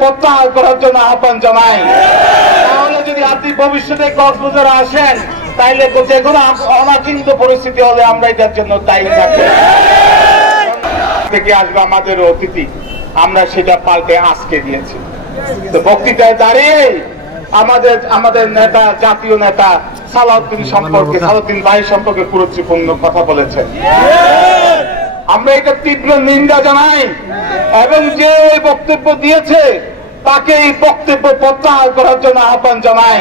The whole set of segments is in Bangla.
প্রত্যাহার করার জন্য আহ্বান জানাই। তাহলে যদি আপনি ভবিষ্যতে কক্সবাজারে আসেন তাইলে যে কোনো অনাচিন্ত পরিস্থিতি হলে আমরা এটার জন্য দায়ী থাকবো। থেকে আসবে আমাদের অতিথি, আমরা সেটা পাল্টে আজকে দিয়েছি। তো বক্তৃতায় দাঁড়িয়ে আমাদের নেতা, জাতীয় নেতা সালাউদ্দিন ভাই সম্পর্কে গুরুত্বপূর্ণ কথা বলেছেন। আমরা এটা তীব্র নিন্দা জানাই এবং যে বক্তব্য দিয়েছে তাকে এই বক্তব্য প্রত্যাহার করার জন্য আহ্বান জানাই।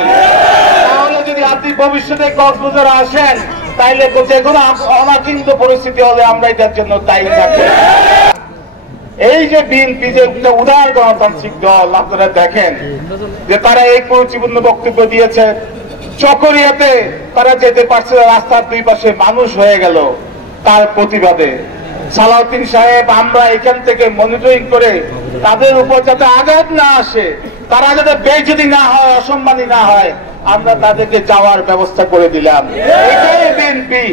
তাহলে যদি আপনি ভবিষ্যতে কক্সবাজারে আসেন তাইলে যে কোনো অনাচিন্ত পরিস্থিতি হলে আমরা এটার জন্য দায়ী থাকবো। এই যে বিএনপি যে উদার গণতান্ত্রিক দল, আপনারা দেখেন যে তারা এই গুরুত্বপূর্ণ বক্তব্য দিয়েছে। চকরিয়াতে তারা যেতে পারছে, রাস্তার দুই পাশে মানুষ হয়ে গেল তার প্রতিবাদে। সালাউদ্দিন সাহেব, আমরা এখান থেকে মনিটরিং করে তাদের উপর যাতে আঘাত না আসে, তারা যাতে বেইজ্জতি না হয়, অসম্মানী না হয়, আমরা তাদেরকে যাওয়ার ব্যবস্থা করে দিলাম। এটাই বিএনপি।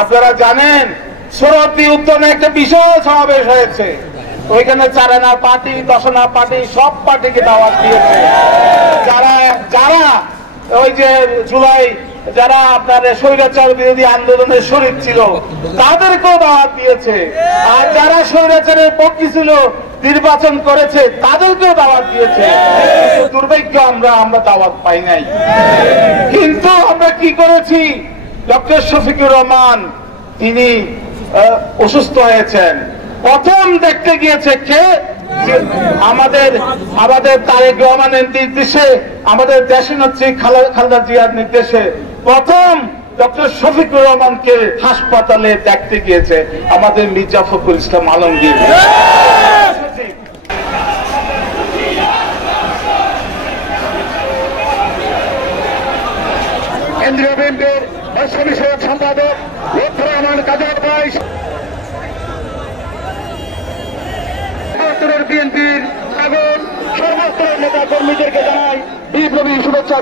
আপনারা জানেন সরোয়ার্দী উদ্যানে একটা বিশাল সমাবেশ হয়েছে, ওইখানে 4 আনা পার্টি, 10 আনা পার্টি, সব পার্টিকে দাওয়াত দিয়েছে। যারা ওই যে জুলাই যারা আপনার স্বৈরাচার বিরোধী আন্দোলনের শরীর ছিল তাদেরকেও দাওয়াত দিয়েছে, আর যারা স্বৈরাচারের পক্ষে ছিল, নির্বাচন করেছে, তাদেরকেও দাওয়াত দিয়েছে। দুর্ভাগ্য আমরা দাওয়াত পাই নাই। কিন্তু আমরা কি করেছি, ডক্টর শফিকুর রহমান তিনি অসুস্থ হয়েছেন, প্রথম দেখতে গিয়েছে কে? আমাদের তারেক রহমানের নির্দেশে, আমাদের দেশনেত্রী খালেদা জিয়ার নির্দেশে প্রথম ডক্টর শফিকুর রহমানকে হাসপাতালে দেখতে গিয়েছে আমাদের মির্জা ফখরুল ইসলাম আলমগীর। কেন্দ্রীয় বিএনপির বর্ষ বিষয়ক সম্পাদক লুৎফর রহমান কাদের ভাই, বিএনপির সমস্ত নেতা কর্মীদেরকে জানাই বিপ্লবী শুভেচ্ছা।